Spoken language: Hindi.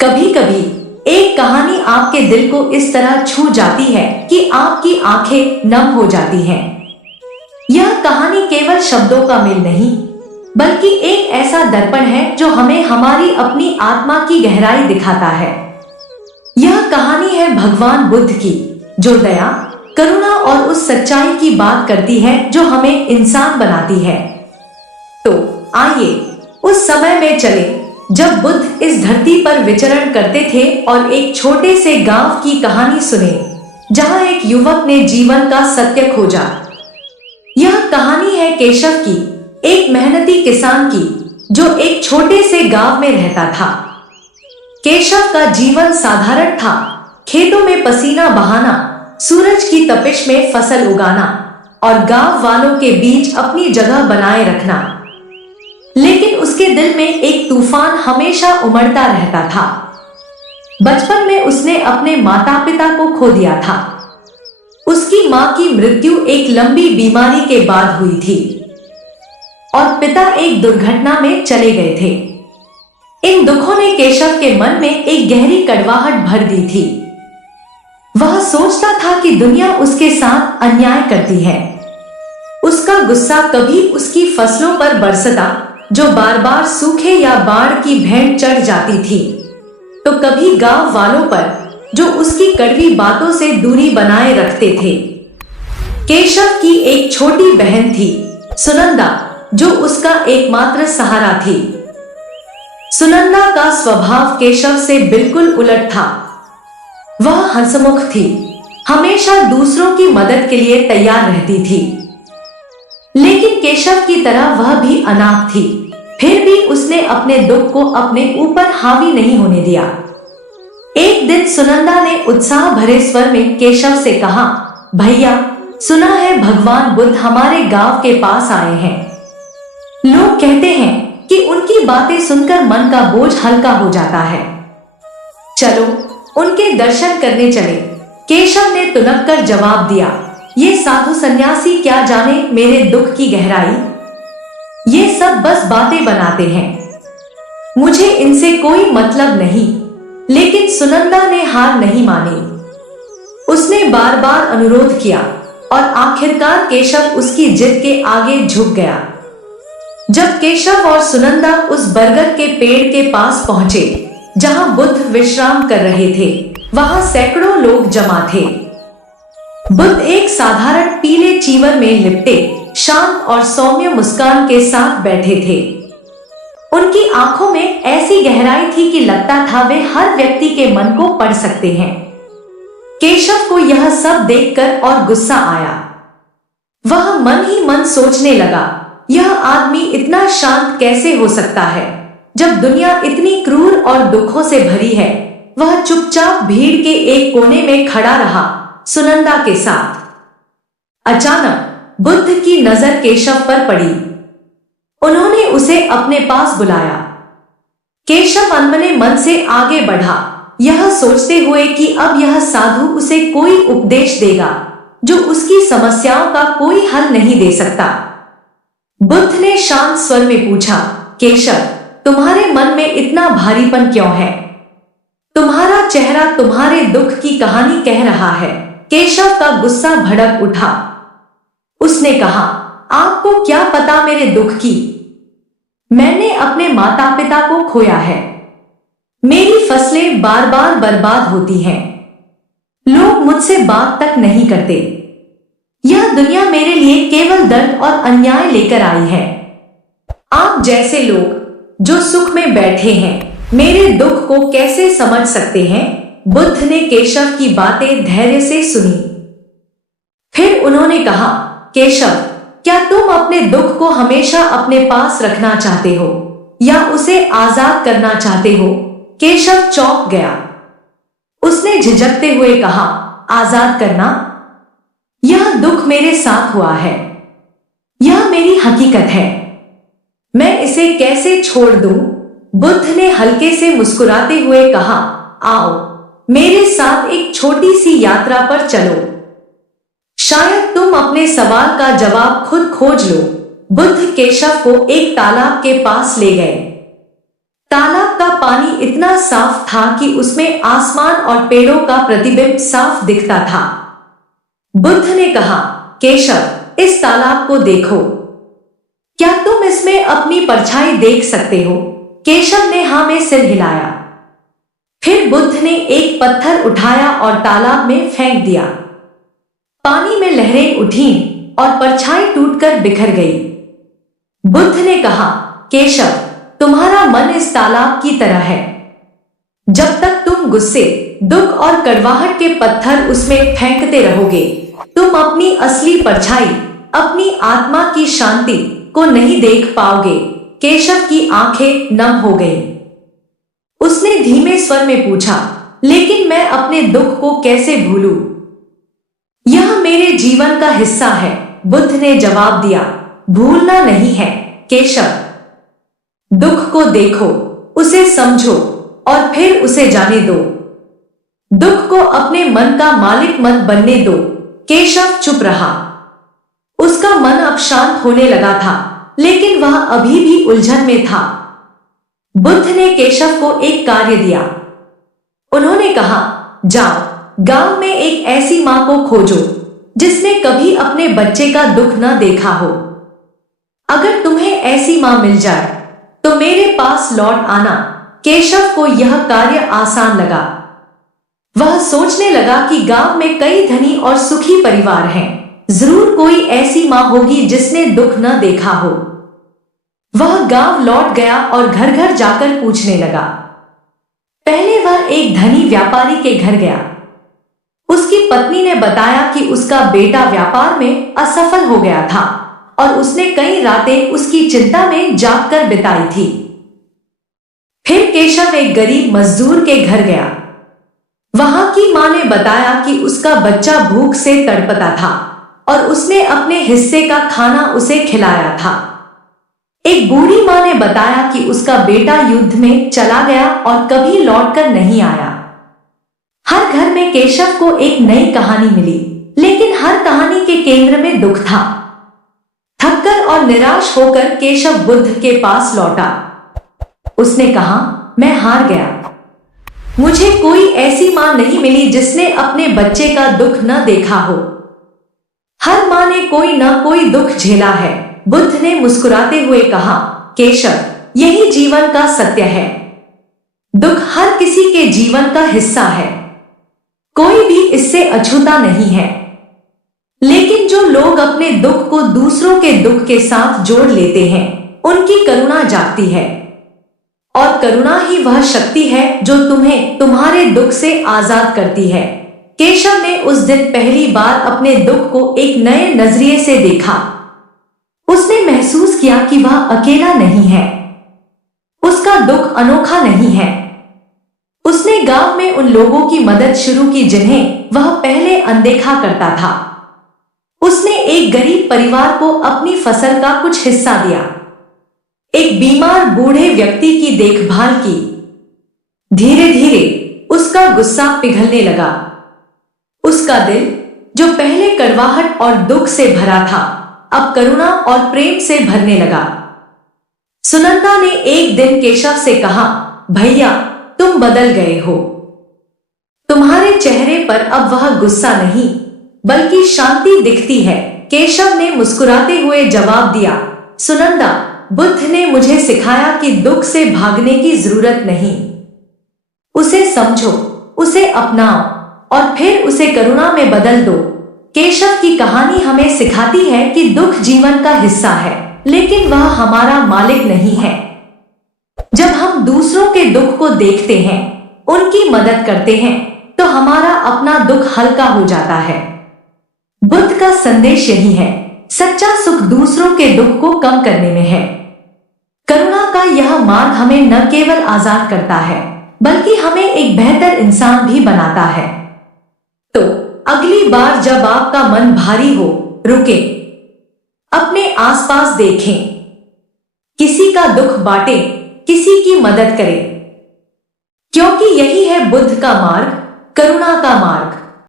कभी कभी एक कहानी आपके दिल को इस तरह छू जाती है कि आपकी आंखें नम हो जाती हैं। यह कहानी केवल शब्दों का मेल नहीं, बल्कि एक ऐसा दर्पण है जो हमें हमारी अपनी आत्मा की गहराई दिखाता है। यह कहानी है भगवान बुद्ध की, जो दया, करुणा और उस सच्चाई की बात करती है जो हमें इंसान बनाती है। तो आइए उस समय में चले जब बुद्ध इस धरती पर विचरण करते थे और एक छोटे से गांव की कहानी सुने, जहां एक युवक ने जीवन का सत्य खोजा। यह कहानी है केशव की, एक मेहनती किसान की, जो एक छोटे से गांव में रहता था। केशव का जीवन साधारण था, खेतों में पसीना बहाना, सूरज की तपिश में फसल उगाना और गांव वालों के बीच अपनी जगह बनाए रखना। लेकिन उसके दिल में एक तूफान हमेशा उमड़ता रहता था। बचपन में उसने अपने माता पिता को खो दिया था। उसकी मां की मृत्यु एक लंबी बीमारी के बाद हुई थी और पिता एक दुर्घटना में चले गए थे। इन दुखों ने केशव के मन में एक गहरी कड़वाहट भर दी थी। वह सोचता था कि दुनिया उसके साथ अन्याय करती है। उसका गुस्सा कभी उसकी फसलों पर बरसता, जो बार बार सूखे या बाढ़ की भेंट चढ़ जाती थी, तो कभी गांव वालों पर, जो उसकी कड़वी बातों से दूरी बनाए रखते थे। केशव की एक छोटी बहन थी, सुनंदा, जो उसका एकमात्र सहारा थी। सुनंदा का स्वभाव केशव से बिल्कुल उलट था। वह हंसमुख थी, हमेशा दूसरों की मदद के लिए तैयार रहती थी। लेकिन केशव की तरह वह भी अनाथ थी। फिर भी उसने अपने दुख को अपने ऊपर हावी नहीं होने दिया। एक दिन सुनंदा ने उत्साह भरे स्वर में केशव से कहा, भैया, सुना है भगवान बुद्ध हमारे गांव के पास आए हैं। लोग कहते हैं कि उनकी बातें सुनकर मन का बोझ हल्का हो जाता है। चलो उनके दर्शन करने चले। केशव ने तुनक कर जवाब दिया, ये साधु सन्यासी क्या जाने मेरे दुख की गहराई। ये सब बस बातें बनाते हैं, मुझे इनसे कोई मतलब नहीं। लेकिन सुनंदा ने हार नहीं मानी। उसने बार बार अनुरोध किया और आखिरकार केशव उसकी जिद के आगे झुक गया। जब केशव और सुनंदा उस बरगद के पेड़ के पास पहुंचे, जहां बुद्ध विश्राम कर रहे थे, वहां सैकड़ों लोग जमा थे। बुद्ध एक साधारण पीले चीवर में लिपटे, शांत और सौम्य मुस्कान के साथ बैठे थे। उनकी आंखों में ऐसी गहराई थी कि लगता था वे हर व्यक्ति के मन को पढ़ सकते हैं। केशव को यह सब देखकर और गुस्सा आया। वह मन ही मन सोचने लगा, यह आदमी इतना शांत कैसे हो सकता है, जब दुनिया इतनी क्रूर और दुखों से भरी है। वह चुपचाप भीड़ के एक कोने में खड़ा रहा, सुनंदा के साथ। अचानक बुद्ध की नजर केशव पर पड़ी। उन्होंने उसे अपने पास बुलाया। केशव अनमने मन से आगे बढ़ा, यह सोचते हुए कि अब यह साधु उसे कोई उपदेश देगा जो उसकी समस्याओं का कोई हल नहीं दे सकता। बुद्ध ने शांत स्वर में पूछा, केशव, तुम्हारे मन में इतना भारीपन क्यों है? तुम्हारा चेहरा तुम्हारे दुख की कहानी कह रहा है। केशव का गुस्सा भड़क उठा। उसने कहा, आपको क्या पता मेरे दुख की? मैंने अपने माता पिता को खोया है। मेरी फसलें बार बार बर्बाद होती हैं। लोग मुझसे बात तक नहीं करते। यह दुनिया मेरे लिए केवल दर्द और अन्याय लेकर आई है। आप जैसे लोग जो सुख में बैठे हैं, मेरे दुख को कैसे समझ सकते हैं? बुद्ध ने केशव की बातें धैर्य से सुनी। फिर उन्होंने कहा, केशव, क्या तुम अपने दुख को हमेशा अपने पास रखना चाहते हो या उसे आजाद करना चाहते हो? केशव चौंक गया। उसने झिझकते हुए कहा, आजाद करना? यह दुख मेरे साथ हुआ है। यह मेरी हकीकत है। मैं इसे कैसे छोड़ दूं? बुद्ध ने हल्के से मुस्कुराते हुए कहा, आओ मेरे साथ एक छोटी सी यात्रा पर चलो। शायद तुम अपने सवाल का जवाब खुद खोज लो। बुद्ध केशव को एक तालाब के पास ले गए। तालाब का पानी इतना इतना साफ था कि उसमें आसमान और पेड़ों का प्रतिबिंब साफ दिखता था। बुद्ध ने कहा, केशव, इस तालाब को देखो, क्या तुम इसमें अपनी परछाई देख सकते हो? केशव ने हाँ में सिर हिलाया। फिर बुद्ध ने एक पत्थर उठाया और तालाब में फेंक दिया। पानी में लहरें उठीं और परछाई टूटकर बिखर गई। बुद्ध ने कहा, केशव, तुम्हारा मन इस तालाब की तरह है। जब तक तुम गुस्से, दुख और कड़वाहट के पत्थर उसमें फेंकते रहोगे, तुम अपनी असली परछाई, अपनी आत्मा की शांति को नहीं देख पाओगे। केशव की आंखें नम हो गईं। उसने धीमे स्वर में पूछा, लेकिन मैं अपने दुख को कैसे भूलूं? यह मेरे जीवन का हिस्सा है, बुद्ध ने जवाब दिया। भूलना नहीं है, केशव। दुख को देखो, उसे समझो और फिर उसे जाने दो। दुख को अपने मन का मालिक मत बनने दो। केशव चुप रहा। उसका मन अब शांत होने लगा था, लेकिन वह अभी भी उलझन में था। बुद्ध ने केशव को एक कार्य दिया। उन्होंने कहा, जाओ, गांव में एक ऐसी मां को खोजो जिसने कभी अपने बच्चे का दुख न देखा हो। अगर तुम्हें ऐसी मां मिल जाए तो मेरे पास लौट आना। केशव को यह कार्य आसान लगा। वह सोचने लगा कि गांव में कई धनी और सुखी परिवार हैं, जरूर कोई ऐसी मां होगी जिसने दुख न देखा हो। वह गांव लौट गया और घर घर जाकर पूछने लगा। पहले वह एक धनी व्यापारी के घर गया। उसकी पत्नी ने बताया कि उसका बेटा व्यापार में असफल हो गया था और उसने कई रातें उसकी चिंता में जागकर बिताई थी। फिर केशव एक गरीब मजदूर के घर गया। वहां की मां ने बताया कि उसका बच्चा भूख से तड़पता था और उसने अपने हिस्से का खाना उसे खिलाया था। एक बूढ़ी मां ने बताया कि उसका बेटा युद्ध में चला गया और कभी लौटकर नहीं आया। हर घर में केशव को एक नई कहानी मिली, लेकिन हर कहानी के केंद्र में दुख था। थककर और निराश होकर केशव बुद्ध के पास लौटा। उसने कहा, मैं हार गया। मुझे कोई ऐसी मां नहीं मिली जिसने अपने बच्चे का दुख न देखा हो। हर मां ने कोई न कोई दुख झेला है। बुद्ध ने मुस्कुराते हुए कहा, केशव, यही जीवन का सत्य है। दुख हर किसी के जीवन का हिस्सा है, कोई भी इससे अछूता नहीं है। लेकिन जो लोग अपने दुख को दूसरों के दुख के साथ जोड़ लेते हैं, उनकी करुणा जागती है। और करुणा ही वह शक्ति है जो तुम्हें तुम्हारे दुख से आजाद करती है। केशव ने उस दिन पहली बार अपने दुख को एक नए नजरिए से देखा। उसने महसूस किया कि वह अकेला नहीं है, उसका दुख अनोखा नहीं है। उसने गांव में उन लोगों की मदद शुरू की जिन्हें वह पहले अनदेखा करता था। उसने एक गरीब परिवार को अपनी फसल का कुछ हिस्सा दिया। एक बीमार बूढ़े व्यक्ति की देखभाल की। धीरे धीरे उसका गुस्सा पिघलने लगा। उसका दिल, जो पहले कड़वाहट और दुख से भरा था, अब करुणा और प्रेम से भरने लगा। सुनंदा ने एक दिन केशव से कहा, भैया, तुम बदल गए हो। तुम्हारे चेहरे पर अब वह गुस्सा नहीं, बल्कि शांति दिखती है। केशव ने मुस्कुराते हुए जवाब दिया, सुनंदा, बुद्ध ने मुझे सिखाया कि दुख से भागने की जरूरत नहीं। उसे समझो, उसे अपनाओ और फिर उसे करुणा में बदल दो। केशव की कहानी हमें सिखाती है कि दुख जीवन का हिस्सा है, लेकिन वह हमारा मालिक नहीं है। जब हम दूसरों के दुख को देखते हैं, उनकी मदद करते हैं, तो हमारा अपना दुख हल्का हो जाता है। बुद्ध का संदेश यही है, सच्चा सुख दूसरों के दुख को कम करने में है। करुणा का यह मार्ग हमें न केवल आजाद करता है, बल्कि हमें एक बेहतर इंसान भी बनाता है। तो अगली बार जब आपका मन भारी हो, रुकें, अपने आसपास देखें, किसी का दुख बांटें, किसी की मदद करें, क्योंकि यही है बुद्ध का मार्ग, करुणा का मार्ग।